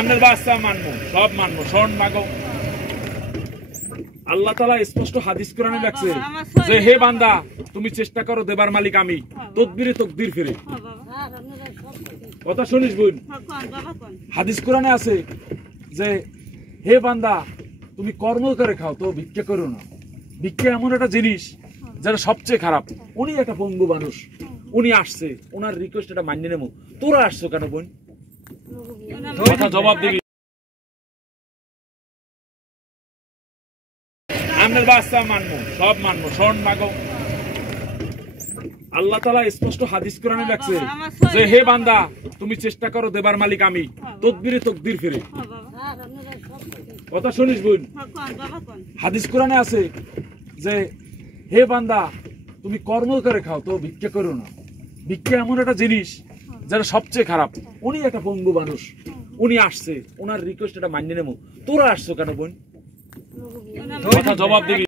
আন্নের বাচ্চা মানবো, সব মানবো, শোন মাগো। আল্লাহ তাআলা স্পষ্ট হাদিস কোরআনে লেখছে যে হে বান্দা তুমি চেষ্টা করো দেবার মালিক আমি, তদবিরে তকদির ফিরে। কথা শুনিস বোন? হাদিস কোরআনে আছে যে হে বান্দা তুমি কর্ম করে খাও, তো ভিক্ষা করো না। ভিক্ষা এমন একটা জিনিস যেটা সবচেয়ে খারাপ। উনি একটা পঙ্গু মানুষ, উনি আসছে, ওনার রিকোয়েস্ট এটা মানিয়ে নেবো। তোরা আসছো কেন বোন? কথা জবাব দিবি। আন্নের বাচ্চা মানবো, সব মানবো, শোন মাগো। আল্লাহ তাআলা স্পষ্ট হাদিস কোরআনে লেখছে যে হে বান্দা তুমি চেষ্টা করো দেবার মালিক আমি, তদবিরে তকদির ফিরে। কথা শুনিস বোন? হাদিস কোরআনে আছে যে হে বান্দা তুমি কর্ম করে খাও, তো ভিক্ষা করো না। ভিক্ষা এমন একটা জিনিস যেটা সবচেয়ে খারাপ। উনি একটা পঙ্গু মানুষ, উনি আসছে, ওনার রিকোয়েস্ট এটা মানিয়ে নেবো। তোরা আসছো কেন বোন? কথা জবাব দিবি।